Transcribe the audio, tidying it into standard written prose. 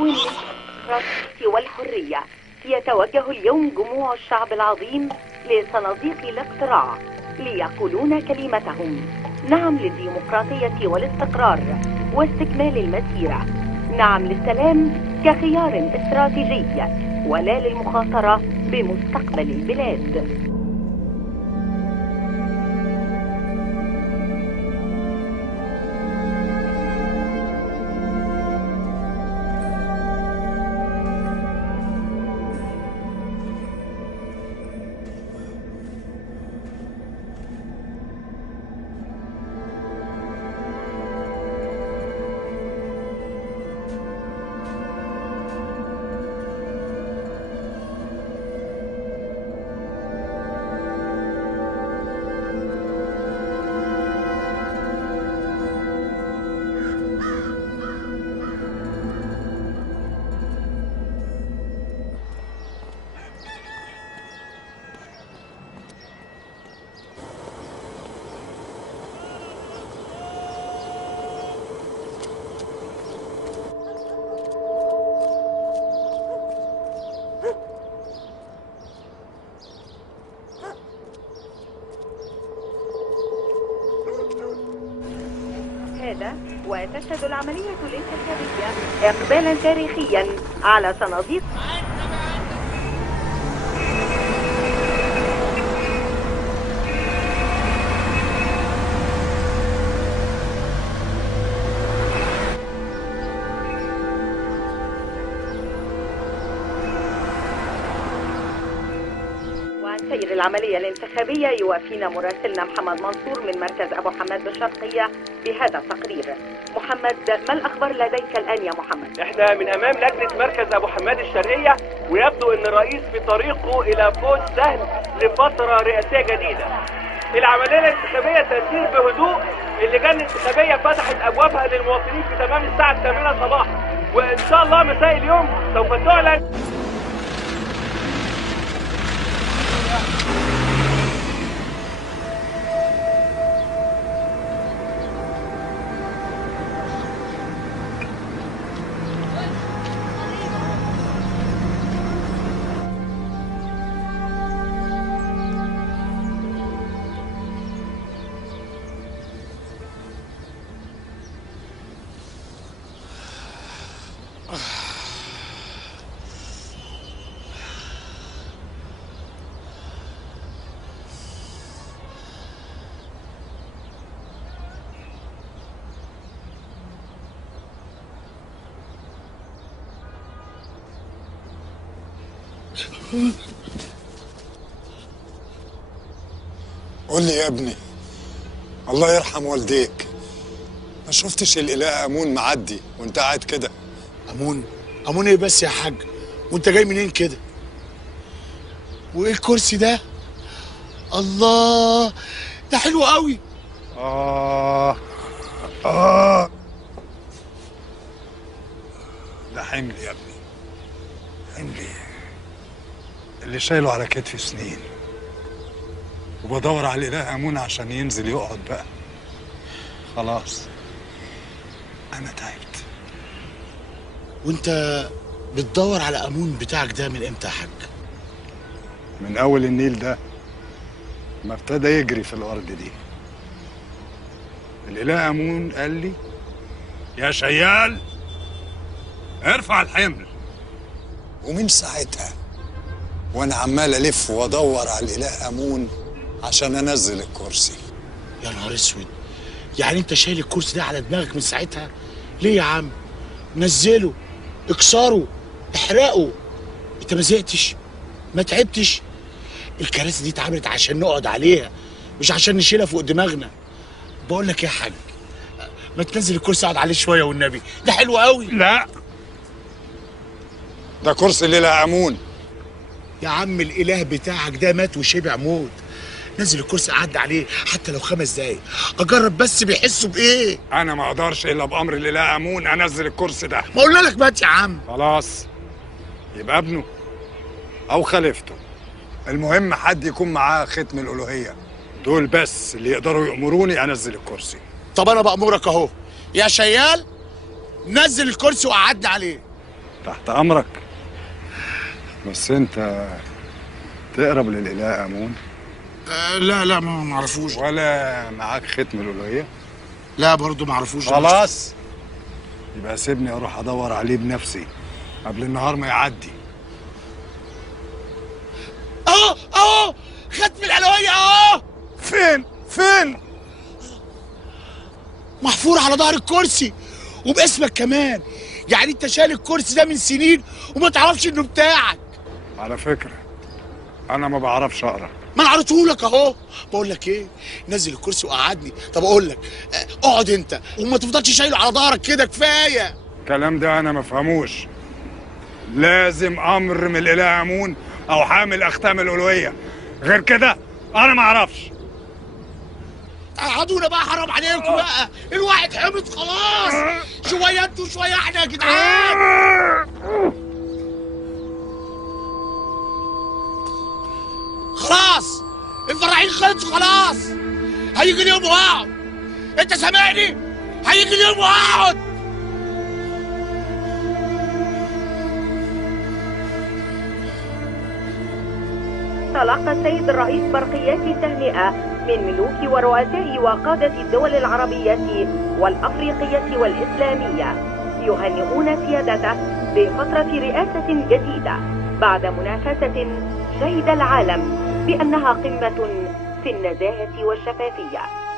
تكوين الديمقراطية والحرية، يتوجه اليوم جموع الشعب العظيم لصناديق الاقتراع ليقولون كلمتهم. نعم للديمقراطية والاستقرار واستكمال المسيرة. نعم للسلام كخيار استراتيجي، ولا للمخاطرة بمستقبل البلاد. وتشهد العملية الانتخابية إقبالا تاريخيا على صناديق سير العملية الانتخابية. يوافينا مراسلنا محمد منصور من مركز أبو حماد بالشرقية بهذا التقرير. محمد، ما الأخبار لديك الآن يا محمد؟ احنا من أمام لجنة مركز أبو حماد الشرقية، ويبدو أن الرئيس في طريقه إلى فوز سهل لفترة رئاسية جديدة. العملية الانتخابية تسير بهدوء. اللجان الانتخابية فتحت أبوابها للمواطنين في تمام الساعة 8 صباحا، وإن شاء الله مساء اليوم سوف تعلن قول لي يا ابني، الله يرحم والديك، ما شفتش الإله أمون معدي وانت قاعد كده؟ أمون ايه بس يا حاج؟ وانت جاي منين كده؟ وايه الكرسي ده؟ الله، ده حلو قوي. ده حمل يا ابني، حملي اللي شايله على كتفي سنين، وبدور على الإله أمون عشان ينزل يقعد بقى. خلاص أنا تعبت. وانت بتدور على أمون بتاعك ده من امتى يا حاج؟ من أول النيل ده ما ابتدى يجري في الأرض دي. الإله أمون قال لي يا شيال ارفع الحمل، ومن ساعتها وأنا عمال ألف وأدور على الإله أمون عشان أنزل الكرسي. يا نهار اسود، يعني انت شايل الكرسي ده على دماغك من ساعتها؟ ليه يا عم؟ نزله، اكسره، احرقه. انت ما زهقتش؟ ما تعبتش؟ الكراسي دي اتعملت عشان نقعد عليها، مش عشان نشيلها فوق دماغنا. بقول لك يا حاج، ما تنزل الكرسي اقعد عليه شويه والنبي، ده حلو قوي. لا، ده كرسي الإله أمون. يا عم الإله بتاعك ده مات وشبع موت. نزل الكرسي قعد عليه حتى لو 5 دقايق، اجرب بس بيحسوا بايه. انا ما اقدرش الا بامر الإله أمون انزل الكرسي ده. ما قلنا لك مات يا عم. خلاص، يبقى ابنه او خليفته، المهم حد يكون معاه ختم الالوهيه، دول بس اللي يقدروا يامروني انزل الكرسي. طب انا بامرك اهو، يا شيال نزل الكرسي وقعدني عليه. تحت امرك. بس انت تقرب للاله امون؟ لا ما اعرفوش. ولا معاك ختم الالوهيه؟ لا برضه ما اعرفوش. خلاص يبقى سيبني اروح ادور عليه بنفسي قبل النهار ما يعدي. اهو ختم الالوهيه اهو. فين؟ محفور على ظهر الكرسي وباسمك كمان. يعني انت شايل الكرسي ده من سنين وما تعرفش انه بتاعك. على فكره انا ما بعرفش اقرا. ما انا قريتهولك اهو. بقول لك ايه، نزل الكرسي وقعدني. طب اقول لك اقعد انت وما تفضلش شايله على ظهرك كده، كفايه. الكلام ده انا ما فهموش. لازم امر من الاله امون او حامل اختام الالوهيه، غير كده انا ما اعرفش. قعدونا بقى، حرام عليكم بقى. الواحد حمض خلاص. شويه انتوا وشويه احنا يا جدعان. خلاص الفراعين خلصوا خلاص. هيجي اليوم واقعد. انت سامعني؟ هيجي اليوم واقعد. تلقى السيد الرئيس برقيات تهنئة من ملوك ورؤساء وقادة الدول العربية والأفريقية والإسلامية، يهنئون سيادته بفترة رئاسة جديدة بعد منافسة شهد العالم بأنها قمة في النزاهة والشفافية.